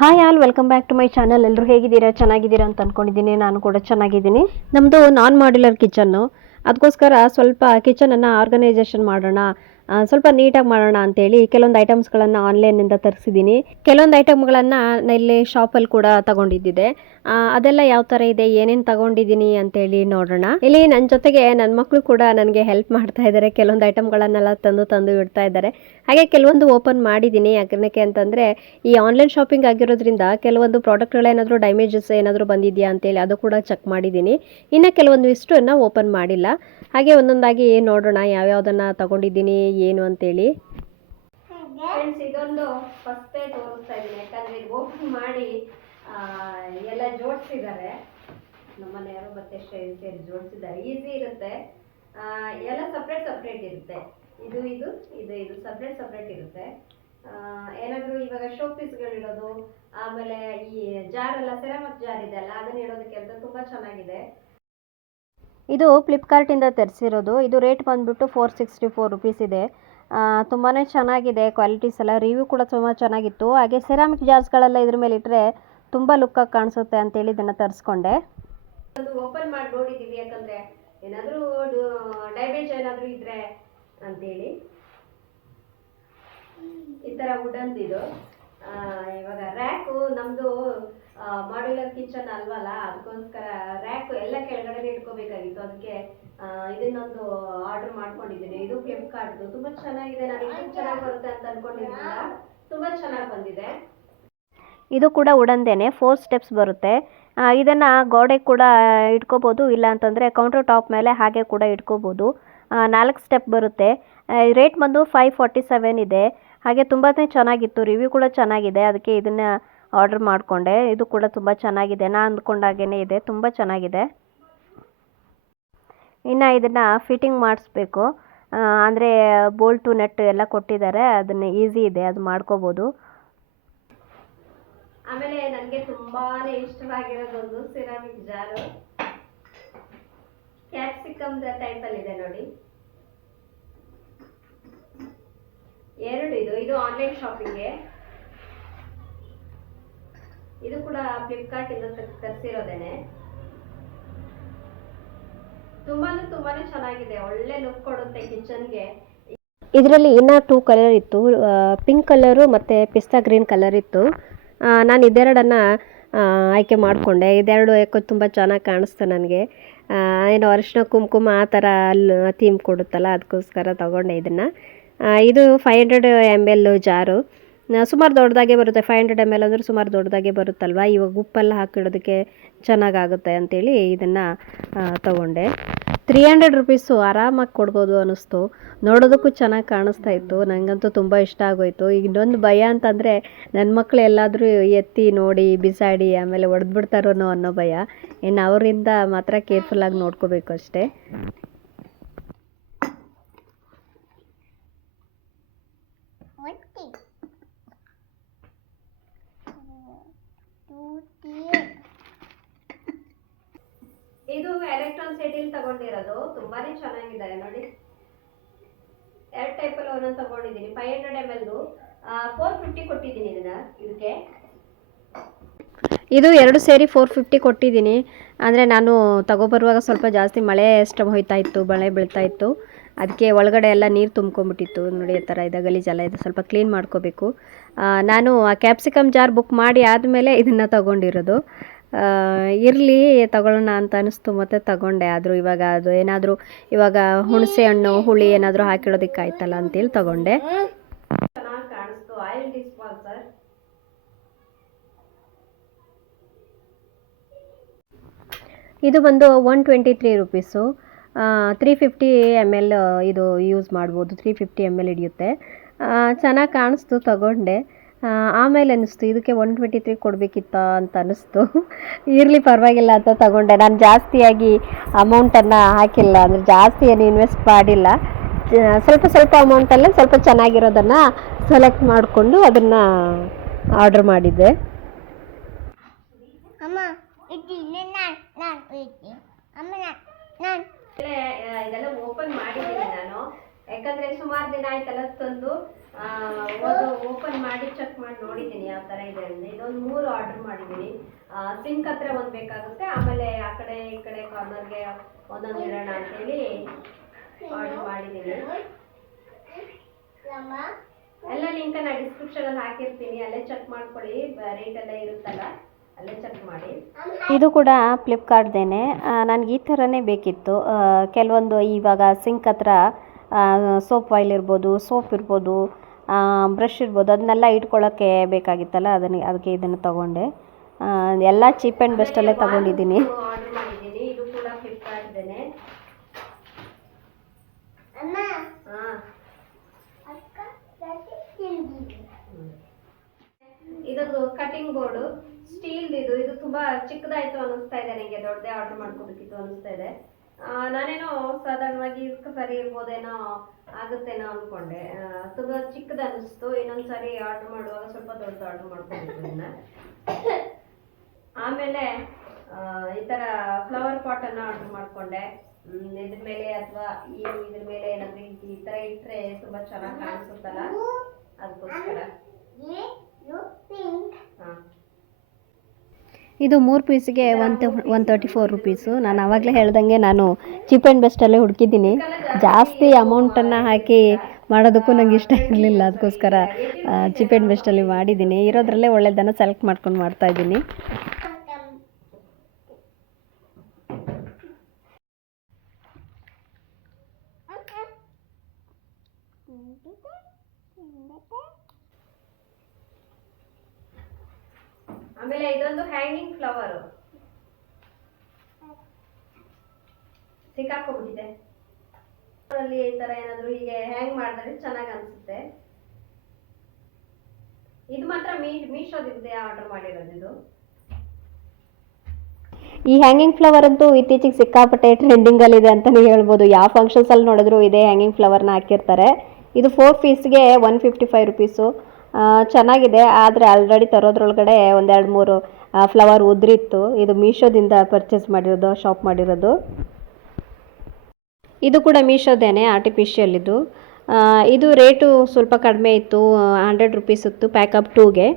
Hi all welcome back to my channel ಎಲ್ಲರೂ ಹೇಗಿದ್ದೀರಾ? ಚೆನ್ನಾಗಿದ್ದೀರಾ ಅಂತ ಅಂದ್ಕೊಂಡಿದ್ದೀನಿ ನಾನು ಕೂಡ ಚೆನ್ನಾಗಿದ್ದೀನಿ. ನಮ್ಮದು ನಾನ್ ಮಾಡ್ಯುಲರ್ ಕಿಚನ್ನು ಅದಕ್ಕೋಸ್ಕರ ಸ್ವಲ್ಪ ಕಿಚನನ್ನು ಆರ್ಗನೈಸೇಷನ್ ಮಾಡೋಣ. ಸ್ವಲ್ಪ ನೀಟಾಗಿ ಮಾಡೋಣ ಅಂತೇಳಿ ಕೆಲವೊಂದು ಐಟಮ್ಸ್ಗಳನ್ನು ಆನ್ಲೈನಿಂದ ತರಿಸಿದ್ದೀನಿ. ಕೆಲವೊಂದು ಐಟಮ್ಗಳನ್ನು ಇಲ್ಲಿ ಶಾಪಲ್ಲಿ ಕೂಡ ತಗೊಂಡಿದ್ದಿದೆ. ಅದೆಲ್ಲ ಯಾವ ಥರ ಇದೆ, ಏನೇನು ತಗೊಂಡಿದ್ದೀನಿ ಅಂತೇಳಿ ನೋಡೋಣ. ಇಲ್ಲಿ ನನ್ನ ಜೊತೆಗೆ ನನ್ನ ಮಕ್ಕಳು ಕೂಡ ನನಗೆ ಹೆಲ್ಪ್ ಮಾಡ್ತಾ ಇದ್ದಾರೆ, ಕೆಲವೊಂದು ಐಟಮ್ಗಳನ್ನೆಲ್ಲ ತಂದು ತಂದು ಇಡ್ತಾ ಇದ್ದಾರೆ. ಹಾಗೆ ಕೆಲವೊಂದು ಓಪನ್ ಮಾಡಿದ್ದೀನಿ. ಯಾಕೆ ಅಂತಂದರೆ ಈ ಆನ್ಲೈನ್ ಶಾಪಿಂಗ್ ಆಗಿರೋದ್ರಿಂದ ಕೆಲವೊಂದು ಪ್ರಾಡಕ್ಟ್ಗಳೇನಾದರೂ ಡ್ಯಾಮೇಜಸ್ ಏನಾದರೂ ಬಂದಿದೆಯಾ ಅಂತೇಳಿ ಅದು ಕೂಡ ಚೆಕ್ ಮಾಡಿದ್ದೀನಿ. ಇನ್ನು ಕೆಲವೊಂದು ಇಷ್ಟನ್ನು ಓಪನ್ ಮಾಡಿಲ್ಲ. ಹಾಗೆ ಒಂದೊಂದಾಗಿ ನೋಡೋಣ, ಯಾವ್ಯಾವುದನ್ನು ತಗೊಂಡಿದ್ದೀನಿ ಏನು ಅಂತೇಳಿ? ಫ್ರೆಂಡ್ಸ್ ಇದೊಂದು ಫಸ್ಟೇ ತೋರಿಸ್ತಾ ಇದ್ದೀನಿ. ಯಾಕಂದ್ರೆ ಇದು ಓಪನ್ ಮಾಡಿ ಎಲ್ಲ ಜೋಡಿಸಿದ್ದಾರೆ. ನಮ್ಮನೆಯವರು ಮತ್ತೆ ಸೇರಿ ಸೇರಿ ಜೋಡಿಸಿದ್ದಾರೆ. ಈಸಿ ಇರುತ್ತೆ. ಎಲ್ಲ ಸಪ್ರೇಟ್ ಸಪ್ರೇಟ್ ಇರುತ್ತೆ. ಇದು ಇದು ಇದು ಇದು ಸಪ್ರೇಟ್ ಸಪ್ರೇಟ್ ಇರುತ್ತೆ. ಏನಾದರೂ ಇವಾಗ ಶೋ ಪೀಸ್ಗಳಿಡೋದು ಆಮೇಲೆ ಈ ಜಾರ್ ಎಲ್ಲ ಸೆರಾಮಕ್ ಜಾರ್ ಇದೆ ಅಲ್ಲ ಅದನ್ನ ಇಡೋದಕ್ಕೆ ಅಂತ ತುಂಬಾ ಚೆನ್ನಾಗಿದೆ. ಇದು ಫ್ಲಿಪ್ಕಾರ್ಟಿಂದ ತರಿಸಿರೋದು. ಇದು ರೇಟ್ ಬಂದ್ಬಿಟ್ಟು ಫೋರ್ ಸಿಕ್ಸ್ಟಿ ಫೋರ್ ರುಪೀಸ್ ಇದೆ ತುಂಬಾ ಚೆನ್ನಾಗಿದೆ. ಕ್ವಾಲಿಟೀಸ್ ಎಲ್ಲ ರಿವ್ಯೂ ಕೂಡ ತುಂಬ ಚೆನ್ನಾಗಿತ್ತು. ಹಾಗೆ ಸೆರಾಮಿಕ್ ಜಾರ್ಸ್ಗಳೆಲ್ಲ ಇದ್ರ ಮೇಲೆ ಇಟ್ಟರೆ ತುಂಬ ಲುಕ್ಕಾಗಿ ಕಾಣಿಸುತ್ತೆ ಅಂತೇಳಿ ಇದನ್ನು ತರಿಸ್ಕೊಂಡೆ. ಅದು ಓಪನ್ ಮಾಡಿ ನೋಡಿದ್ದೀವಿ ಯಾಕಂದರೆ ಏನಾದರೂ ಡ್ಯಾಮೇಜ್ ಏನಾದರೂ ಇದ್ದರೆ ಅಂತೇಳಿ ಈ ಥರ ವುಡನ್ದಿದು ಇದು. ಇವಾಗ ರ್ಯಾಕು ನಮ್ಮದು ಮಾಡ್ಯುಲರ್ ಕಿಚನ್ ಅಲ್ವಲ್ಲ ಅದಕ್ಕೋಸ್ಕರ ರ್ಯಾಕ್ ಎಲ್ಲ ಕೆಳಗಡೆ ಇಟ್ಕೋಬೇಕಾಗಿತ್ತು. ಅದಕ್ಕೆ ಇದನ್ನೊಂದು ಆರ್ಡರ್ ಮಾಡ್ಕೊಂಡಿದ್ದೀನಿ. ಇದು ಫ್ಲಿಪ್ಕಾರ್ಟ್ದು ತುಂಬಾ ಚೆನ್ನಾಗಿದೆ. ನಾನು ಇಷ್ಟು ಚೆನ್ನಾಗಿ ಬರುತ್ತೆ ಅಂತ ಅನ್ಕೊಂಡಿರಲಿಲ್ಲ ತುಂಬಾ ಚೆನ್ನಾಗಿ ಬಂದಿದೆ. ಇದು ಕೂಡ ಉಡಂದೇನೆ. ಫೋರ್ ಸ್ಟೆಪ್ಸ್ ಬರುತ್ತೆ. ಇದನ್ನು ಇದನ್ನ ಗೋಡೆ ಕೂಡ ಇಟ್ಕೋಬೋದು. ಇಲ್ಲ ಅಂತಂದರೆ ಕೌಂಟರ್ ಟಾಪ್ ಮೇಲೆ ಹಾಗೆ ಕೂಡ ಇಟ್ಕೋಬೋದು. ನಾಲ್ಕು ಸ್ಟೆಪ್ ಬರುತ್ತೆ. ರೇಟ್ ಬಂದು ಫೈವ್ ಫಾರ್ಟಿ ಸೆವೆನ್ ಇದೆ. ಹಾಗೆ ತುಂಬಾ ಚೆನ್ನಾಗಿತ್ತು. ರಿವ್ಯೂ ಕೂಡ ಚೆನ್ನಾಗಿದೆ. ಅದಕ್ಕೆ ಇದನ್ನು ಆರ್ಡರ್ ಮಾಡಿಕೊಂಡೆ. ಇದು ಕೂಡ ತುಂಬ ಚೆನ್ನಾಗಿದೆ. ನಾನು ಅಂದ್ಕೊಂಡಾಗೇ ಇದೆ. ತುಂಬ ಚೆನ್ನಾಗಿದೆ. ಇನ್ನು ಇದನ್ನು ಫಿಟ್ಟಿಂಗ್ ಮಾಡಿಸ್ಬೇಕು. ಅಂದರೆ ಬೋಲ್ಟು ನೆಟ್ಟು ಎಲ್ಲ ಕೊಟ್ಟಿದ್ದಾರೆ. ಅದನ್ನು ಈಸಿ ಇದೆ. ಅದು ಮಾಡ್ಕೋಬೋದು. ಆಮೇಲೆ ನನಗೆ ತುಂಬಾ ಇಷ್ಟವಾಗಿರೋದೊಂದು ಸಿರಾಮಿಕ್ ಜಾರು ಕ್ಯಾಪ್ಸಿಕಮ್ ಟೈಪಲ್ಲಿ ಇದೆ ನೋಡಿ. ಎರಡು ಇದು. ಇದು ಆನ್ಲೈನ್ ಶಾಪಿಂಗ್ಗೆ ಇದು ಕೂಡ ಫ್ಲಿಪ್ಕಾರ್ಟ್ ಇಂದ ತರಿಸಿರೋದೇನೆ. ತುಂಬಾನೇ ತುಂಬಾನೇ ಚೆನ್ನಾಗಿದೆ, ಒಳ್ಳೆ ಲುಕ್ ಕೊಡುತ್ತೆ ಕಿಚನ್ಗೆ ಇದರಲ್ಲಿ ಇನ್ನ ಟೂ ಕಲರ್ ಇತ್ತು ಪಿಂಕ್ ಕಲರು ಮತ್ತು ಪಿಸ್ತಾ ಗ್ರೀನ್ ಕಲರ್ ಇತ್ತು. ನಾನು ಇದೆರಡನ್ನು ಆಯ್ಕೆ ಮಾಡಿಕೊಂಡೆ. ಇದೆರಡು ಯಾಕೆ ತುಂಬ ಚೆನ್ನಾಗಿ ಕಾಣಿಸ್ತು ನನಗೆ. ಏನು ಅರಿಶಿನ ಕುಂಕುಮ ಆ ಥರ ಥೀಮ್ ಕೊಡುತ್ತಲ್ಲ, ಅದಕ್ಕೋಸ್ಕರ ತಗೊಂಡೆ ಇದನ್ನು. ಇದು ಫೈವ್ ಹಂಡ್ರೆಡ್ ಎಂ ಎಲ್ ಜಾರು. ಸುಮಾರು ದೊಡ್ಡದಾಗೆ ಬರುತ್ತೆ. ಫೈವ್ ಹಂಡ್ರೆಡ್ ಎಂ ಎಲ್ ಅಂದರೆ ಸುಮಾರು ದೊಡ್ಡದಾಗೆ ಬರುತ್ತಲ್ವ? ಇವಾಗ ಉಪ್ಪೆಲ್ಲ ಹಾಕಿಡೋದಕ್ಕೆ ಚೆನ್ನಾಗಾಗುತ್ತೆ ಅಂತೇಳಿ ಇದನ್ನು ತಗೊಂಡೆ. ತ್ರೀ ಹಂಡ್ರೆಡ್ ರುಪೀಸು ಆರಾಮಾಗಿ ಕೊಡ್ಬೋದು ಅನ್ನಿಸ್ತು. ನೋಡೋದಕ್ಕೂ ಚೆನ್ನಾಗಿ ಕಾಣಿಸ್ತಾ ಇತ್ತು. ನನಗಂತೂ ತುಂಬ ಇಷ್ಟ ಆಗೋಯಿತು. ಇನ್ನೊಂದು ಭಯ ಅಂತಂದರೆ ನನ್ನ ಮಕ್ಕಳು ಎಲ್ಲಾದರೂ ಎತ್ತಿ ನೋಡಿ, ಬಿಸಾಡಿ, ಆಮೇಲೆ ಒಡೆದ್ಬಿಡ್ತಾರೋನೋ ಅನ್ನೋ ಭಯ. ಇನ್ನು ಅವರಿಂದ ಮಾತ್ರ ಕೇರ್ಫುಲ್ಲಾಗಿ ನೋಡ್ಕೋಬೇಕು ಅಷ್ಟೇ ಒತ್ತಿ ತೂತಿ ಇದು ಎಲೆಕ್ಟ್ರಾನ್ ಸೆಟಿಲ್ ತಗೊಂಡಿರೋದು ತುಂಬಾನೇ ಚೆನ್ನಾಗಿದೆ ನೋಡಿ. ಎರಡು ಟೈಪಲ್ಲಿ ಒಂದೊಂದು ತಗೊಂಡಿದ್ದೀನಿ. Five hundred M L four fifty ಕೊಟ್ಟಿದ್ದೀನಿ ಇದನ್ನ, ಇದಕ್ಕೆ. ಇದು ಎರಡು ಸೇರಿ ಫೋರ್ ಫಿಫ್ಟಿ ಕೊಟ್ಟಿದ್ದೀನಿ. ಅಂದರೆ ನಾನು ತಗೊಬರುವಾಗ ಸ್ವಲ್ಪ ಜಾಸ್ತಿ ಮಳೆ ಎಷ್ಟು ಹೋಯ್ತಾ ಇತ್ತು, ಮಳೆ ಬೀಳ್ತಾ ಇತ್ತು. ಅದಕ್ಕೆ ಒಳಗಡೆ ಎಲ್ಲ ನೀರು ತುಂಬ್ಕೊಂಬಿಟ್ಟಿತ್ತು ನೋಡಿ, ಈ ಥರ ಇದೆ ಗಲೀಜೆಲ್ಲ ಇದೆ, ಸ್ವಲ್ಪ ಕ್ಲೀನ್ ಮಾಡ್ಕೋಬೇಕು. ನಾನು ಆ ಕ್ಯಾಪ್ಸಿಕಮ್ ಜಾರ್ ಬುಕ್ ಮಾಡಿ ಆದಮೇಲೆ ಇದನ್ನು ತಗೊಂಡಿರೋದು. ಇರಲಿ ತಗೊಳ್ಳೋಣ ಅಂತ ಅನಿಸ್ತು ಮತ್ತೆ ತಗೊಂಡೆ. ಆದರೂ ಇವಾಗ ಅದು ಏನಾದರೂ ಇವಾಗ ಹುಣಸೆ ಹಣ್ಣು, ಹುಳಿ ಏನಾದರೂ ಹಾಕಿಡೋದಕ್ಕಾಯ್ತಲ್ಲ ಅಂತೇಳಿ ತಗೊಂಡೆ. ಇದು ಬಂದು one twenty three rupees. Three fifty M L ಇದು ಯೂಸ್ ಮಾಡ್ಬೋದು. ತ್ರೀ ಫಿಫ್ಟಿ ಎಂ ಎಲ್ ಹಿಡಿಯುತ್ತೆ. ಚೆನ್ನಾಗಿ ಕಾಣಿಸ್ತು ತಗೊಂಡೆ. ಆಮೇಲೆ ಅನ್ನಿಸ್ತು ಇದಕ್ಕೆ ಒನ್ ಟ್ವೆಂಟಿ ತ್ರೀ ಕೊಡಬೇಕಿತ್ತ ಅಂತ ಅನ್ನಿಸ್ತು. ಇರಲಿ ಪರವಾಗಿಲ್ಲ ಅಂತ ತಗೊಂಡೆ. ನಾನು ಜಾಸ್ತಿಯಾಗಿ ಅಮೌಂಟನ್ನು ಹಾಕಿಲ್ಲ ಅಂದರೆ ಜಾಸ್ತಿ ಏನು ಇನ್ವೆಸ್ಟ್ ಮಾಡಿಲ್ಲ. ಸ್ವಲ್ಪ ಸ್ವಲ್ಪ ಅಮೌಂಟಲ್ಲೇ ಸ್ವಲ್ಪ ಚೆನ್ನಾಗಿರೋದನ್ನು ಸೆಲೆಕ್ಟ್ ಮಾಡಿಕೊಂಡು ಅದನ್ನು ಆರ್ಡ್ರ್ ಮಾಡಿದ್ದೆ. ಅಮ್ಮ ಇಟ್ಟು ನಾನು ನಾನು ಇಟ್ಟು ಅಮ್ಮ ನಾನು ನಾನು. ಇದೆಲ್ಲ ಓಪನ್ ಮಾಡಿದ್ದೀನಿ ನಾನು. ಯಾಕಂದ್ರೆ ಸುಮಾರು ದಿನ ಆಯ್ತಲ್ಲ ತಂದು. ಓಪನ್ ಮಾಡಿ ಚೆಕ್ ಮಾಡಿ ನೋಡಿದ್ದೀನಿ ಯಾವ ಥರ ಇದೆ ಅಂದರೆ ಇದೊಂದು ಮೂರು ಆರ್ಡರ್ ಮಾಡಿದ್ದೀನಿ. ಸಿಂಕ್ ಹತ್ರ ಒಂದು ಬೇಕಾಗುತ್ತೆ, ಆಮೇಲೆ ಆ ಕಡೆ ಈ ಕಡೆ ಕಾರ್ನರ್ಗೆ ಒಂದೊಂದು ಇರೋಣ ಅಂತೇಳಿ ಆರ್ಡರ್ ಮಾಡಿದ್ದೀನಿ. ಎಲ್ಲ ನಾನು ಡಿಸ್ಕ್ರಿಪ್ಷನಲ್ಲಿ ಹಾಕಿರ್ತೀನಿ. ಅಲ್ಲೇ ಚೆಕ್ ಮಾಡ್ಕೊಳ್ಳಿ. ರೇಟ್ ಎಲ್ಲ ಇರುತ್ತಲ್ಲ ಇದು ಕೂಡ ಫ್ಲಿಪ್ಕಾರ್ಟ್ದೇನೆ ನನಗೆ ಈ ಥರನೇ ಬೇಕಿತ್ತು. ಕೆಲವೊಂದು ಇವಾಗ ಸಿಂಕ್ ಹತ್ರ ಸೋಪ್ ಆಯಿಲ್ ಇರ್ಬೋದು, ಸೋಪ್ ಇರ್ಬೋದು ಬ್ರಷ್ ಇರ್ಬೋದು, ಅದನ್ನೆಲ್ಲ ಇಟ್ಕೊಳ್ಳೋಕ್ಕೆ ಬೇಕಾಗಿತ್ತಲ್ಲ, ಅದನ್ನು, ಅದಕ್ಕೆ ಇದನ್ನು ತಗೊಂಡೆ. ಎಲ್ಲ ಚೀಪ್ ಆ್ಯಂಡ್ ಬೆಸ್ಟಲ್ಲೇ ತಗೊಂಡಿದ್ದೀನಿ. ಇದೊಂದು ಕಟಿಂಗ್ ಬೋರ್ಡು ಸ್ಟೀಲ್ದು ಇದು ಇದು ತುಂಬಾ ಚಿಕ್ಕದಾಯ್ತು ಅನಿಸ್ತಾ ಇದೆ ನನಗೆ ದೊಡ್ಡದೇ ಆರ್ಡರ್ ಮಾಡ್ಕೋಬೇಕಿತ್ತು ಅನಿಸ್ತಾ ಇದೆ. ನಾನೇನೋ ಸಾಧಾರಣವಾಗಿ ಇದಕ್ಕೆ ಸರಿ ಇರ್ಬೋದೇನೋ ಆಗುತ್ತೇನೋ ಅನ್ಕೊಂಡೆ. ತುಂಬ ಚಿಕ್ಕದ ಅನ್ನಿಸ್ತು ಇನ್ನೊಂದು ಸಾರಿ ಆರ್ಡರ್ ಮಾಡುವಾಗ ಸ್ವಲ್ಪ ದೊಡ್ಡದು ಆರ್ಡರ್ ಮಾಡ್ಕೊಂಡಿದ್ದೆ ಆಮೇಲೆ ಈ ಥರ ಫ್ಲವರ್ ಪಾಟನ್ನು ಆರ್ಡರ್ ಮಾಡಿಕೊಂಡೆ. ಇದ್ರ ಮೇಲೆ ಅಥವಾ ಈ ಇದ್ರ ಮೇಲೆ ಏನಾದರೂ ಈ ಥರ ಇಟ್ಟರೆ ತುಂಬ ಚೆನ್ನಾಗಿ ಕಾಣಿಸುತ್ತಲ್ಲ ಅದಕ್ಕೋಸ್ಕರ ಏ ಯು ಪಿಂಕ್ ಹಾಂ ಇದು ಮೂರು ಪೀಸ್ಗೆ one one thirty four rupees ನಾನು ಆವಾಗಲೇ ಹೇಳ್ದಂಗೆ ನಾನು ಚೀಪ್ ಆ್ಯಂಡ್ ಬೆಸ್ಟಲ್ಲೇ ಹುಡುಕಿದ್ದೀನಿ. ಜಾಸ್ತಿ ಅಮೌಂಟನ್ನು ಹಾಕಿ ಮಾಡೋದಕ್ಕೂ ನಂಗೆ ಇಷ್ಟ ಇರಲಿಲ್ಲ. ಅದಕ್ಕೋಸ್ಕರ ಚೀಪ್ ಆ್ಯಂಡ್ ಬೆಸ್ಟಲ್ಲಿ ಮಾಡಿದ್ದೀನಿ. ಇರೋದ್ರಲ್ಲೇ ಒಳ್ಳೆಯದನ್ನು ಸೆಲೆಕ್ಟ್ ಮಾಡ್ಕೊಂಡು ಮಾಡ್ತಾ ಇದ್ದೀನಿ ಆಮೇಲೆ ಇದೊಂದು ಹ್ಯಾಂಗಿಂಗ್ ಫ್ಲವರ್ ಸಿಕ್ಕಾಕೊಂಡ್ಬಿಟ್ಟಿದೆ ಅಲ್ಲಿ ಈ ತರ ಏನಾದ್ರು ಹೀಗೆ ಹ್ಯಾಂಗ್ ಮಾಡಿದ್ರೆ ಚೆನ್ನಾಗಿ ಅನ್ಸುತ್ತೆ. ಇದು ಮಾತ್ರ ಮೀ, ಮೀಶೋದಿಂದ ಆರ್ಡರ್ ಮಾಡಿರೋದು ಇದು. ಈ ಹ್ಯಾಂಗಿಂಗ್ ಫ್ಲವರ್ ಅಂತೂ ಇತ್ತೀಚೆಗೆ ಸಿಕ್ಕಾಪಟ್ಟೆ ಟ್ರೆಂಡಿಂಗಲ್ಲಿದೆ ಅಂತಲೇ ಹೇಳ್ಬೋದು. ಯಾವ ಫಂಕ್ಷನ್ಸಲ್ಲಿ ನೋಡಿದ್ರು ಇದೇ ಹ್ಯಾಂಗಿಂಗ್ ಫ್ಲವರ್ನ ಹಾಕಿರ್ತಾರೆ. ಇದು ಫೋರ್ ಪೀಸ್ಗೆ ಒನ್ ಫಿಫ್ಟಿ ಫೈವ್ ರುಪೀಸು ಚೆನ್ನಾಗಿದೆ. ಆದರೆ ಆಲ್ರೆಡಿ ತರೋದ್ರೊಳಗಡೆ ಒಂದೆರಡು ಮೂರು ಫ್ಲವರ್ ಉದ್ರಿತ್ತು. ಇದು ಮೀಶೋದಿಂದ ಪರ್ಚೇಸ್ ಮಾಡಿರೋದು ಶಾಪ್ ಮಾಡಿರೋದು. ಇದು ಕೂಡ ಮೀಶೋದೇನೆ ಆರ್ಟಿಫಿಷಿಯಲ್ ಇದು. ಇದು ರೇಟು ಸ್ವಲ್ಪ ಕಡಿಮೆ ಇತ್ತು ಹಂಡ್ರೆಡ್ ರುಪೀಸ್ ಇತ್ತು ಪ್ಯಾಕಪ್ ಟೂಗೆ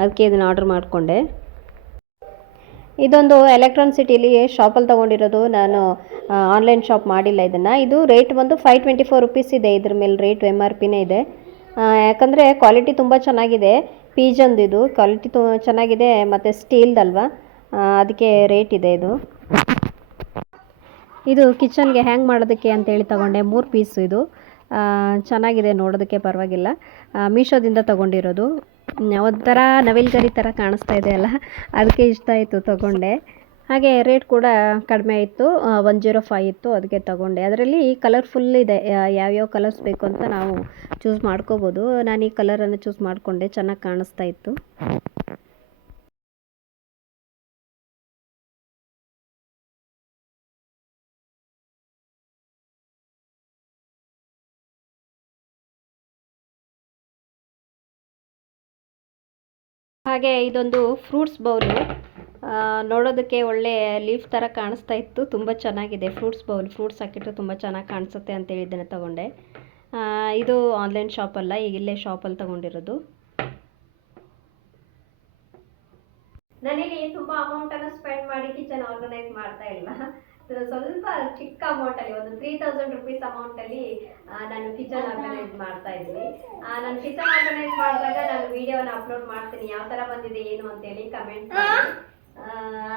ಅದಕ್ಕೆ ಇದನ್ನು ಆರ್ಡರ್ ಮಾಡಿಕೊಂಡೆ. ಇದೊಂದು ಎಲೆಕ್ಟ್ರಾನ್ ಸಿಟಿಲಿ ಶಾಪಲ್ಲಿ ತೊಗೊಂಡಿರೋದು. ನಾನು ಆನ್ಲೈನ್ ಶಾಪ್ ಮಾಡಿಲ್ಲ ಇದನ್ನು. ಇದು ರೇಟ್ ಬಂದು ಫೈವ್ ಟ್ವೆಂಟಿ ಫೋರ್ ರುಪೀಸ್ ಇದೆ. ಇದ್ರ ಮೇಲೆ ರೇಟ್ ಎಂ ಆರ್ ಪಿನೇ ಇದೆ. ಯಾಕಂದರೆ ಕ್ವಾಲಿಟಿ ತುಂಬ ಚೆನ್ನಾಗಿದೆ. ಪೀಜಂದು ಇದು. ಕ್ವಾಲಿಟಿ ತು ಚೆನ್ನಾಗಿದೆ ಮತ್ತು ಸ್ಟೀಲ್ದಲ್ವಾ ಅದಕ್ಕೆ ರೇಟ್ ಇದೆ ಇದು. ಇದು ಕಿಚನ್ಗೆ ಹ್ಯಾಂಗ್ ಮಾಡೋದಕ್ಕೆ ಅಂತೇಳಿ ತಗೊಂಡೆ. ಮೂರು ಪೀಸ್ ಇದು. ಚೆನ್ನಾಗಿದೆ ನೋಡೋದಕ್ಕೆ ಪರವಾಗಿಲ್ಲ. ಮೀಶೋದಿಂದ ತಗೊಂಡಿರೋದು. ಒಂಥರ ನವಿಲ್ಗರಿ ಥರ ಕಾಣಿಸ್ತಾ ಇದೆ ಅಲ್ಲ? ಅದಕ್ಕೆ ಇಷ್ಟ ಆಯಿತು ತಗೊಂಡೆ. ಹಾಗೆ ರೇಟ್ ಕೂಡ ಕಡಿಮೆ ಇತ್ತು ಒನ್ ಜೀರೋ ಫೈವ್ ಇತ್ತು ಅದಕ್ಕೆ ತಗೊಂಡೆ. ಅದರಲ್ಲಿ ಕಲರ್ಫುಲ್ ಇದೆ. ಯಾವ ಯಾವ್ಯಾವ ಕಲರ್ಸ್ ಬೇಕು ಅಂತ ನಾವು ಚೂಸ್ ಮಾಡ್ಕೋಬೋದು. ನಾನು ಈ ಕಲರನ್ನು ಚೂಸ್ ಮಾಡಿಕೊಂಡೆ. ಚೆನ್ನಾಗಿ ಕಾಣಿಸ್ತಾ ಇತ್ತು. ಹಾಗೆ ಇದೊಂದು ಫ್ರೂಟ್ಸ್ ಬೌಲು ನೋಡೋದಕ್ಕೆ ಒಳ್ಳೆ ಲೀಫ್ ಥರ ಕಾಣಿಸ್ತಾ ಇತ್ತು. ತುಂಬ ಚೆನ್ನಾಗಿದೆ. ಫ್ರೂಟ್ಸ್ ಬೌಲ್ ಫ್ರೂಟ್ಸ್ ಹಾಕಿಟ್ಟು ತುಂಬ ಚೆನ್ನಾಗಿ ಕಾಣಿಸುತ್ತೆ ಅಂತೇಳಿ ಇದನ್ನು ತಗೊಂಡೆ. ಇದು ಆನ್ಲೈನ್ ಶಾಪಲ್ಲ ಈಗ ಇಲ್ಲೇ ಶಾಪಲ್ಲಿ ತಗೊಂಡಿರೋದು. ನನಗೆ ತುಂಬ ಅಮೌಂಟನ್ನು ಸ್ಪೆಂಡ್ ಮಾಡಿ ಕಿಚನ್ ಆರ್ಗನೈಸ್ ಮಾಡ್ತಾ ಇಲ್ಲ. ಸ್ವಲ್ಪ ಚಿಕ್ಕ ಅಮೌಂಟಲ್ಲಿ ಒಂದು ತ್ರೀ ತೌಸಂಡ್ ರುಪೀಸ್ ಅಮೌಂಟಲ್ಲಿ ನಾನು ಕಿಚನ್ ಆರ್ಗನೈಸ್ ಮಾಡ್ತಾ ಇದ್ದೀನಿ ನಾನು ಕಿಚನ್ ಆರ್ಗನೈಸ್ ಮಾಡಿದಾಗ ನಾನು ವಿಡಿಯೋನ ಅಪ್ಲೋಡ್ ಮಾಡ್ತೀನಿ. ಯಾವ ತರ ಬಂದಿದೆ ಏನು ಅಂತೇಳಿ ಕಮೆಂಟ್ ಮಾಡಿ.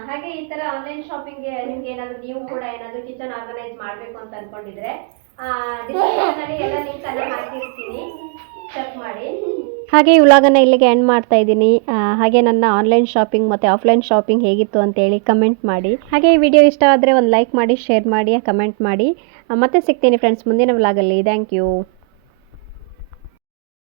ಹಾಗೆ ಈ ತರ ಆನ್ಲೈನ್ ಶಾಪಿಂಗ್ ನಿಮ್ಗೆ ಏನಾದ್ರೂ ನೀವು ಕೂಡ ಏನಾದ್ರೂ ಕಿಚನ್ ಆರ್ಗನೈಸ್ ಮಾಡ್ಬೇಕು ಅಂತ ಅನ್ಕೊಂಡಿದ್ರೆ ಎಲ್ಲ ಮಾಡಿ. ಹಾಗೆ ಈ ವ್ಲಾಗನ್ನು ಇಲ್ಲಿಗೆ ಎಂಡ್ ಮಾಡ್ತಾ ಇದ್ದೀನಿ. ಹಾಗೆ ನನ್ನ ಆನ್ಲೈನ್ ಶಾಪಿಂಗ್ ಮತ್ತು ಆಫ್ಲೈನ್ ಶಾಪಿಂಗ್ ಹೇಗಿತ್ತು ಅಂತೇಳಿ ಕಮೆಂಟ್ ಮಾಡಿ. ಹಾಗೆ ಈ ವಿಡಿಯೋ ಇಷ್ಟ ಆದರೆ ಒಂದು ಲೈಕ್ ಮಾಡಿ ಶೇರ್ ಮಾಡಿ ಕಮೆಂಟ್ ಮಾಡಿ. ಮತ್ತೆ ಸಿಗ್ತೀನಿ ಫ್ರೆಂಡ್ಸ್ ಮುಂದಿನ ವ್ಲಾಗಲ್ಲಿ ಥ್ಯಾಂಕ್ ಯು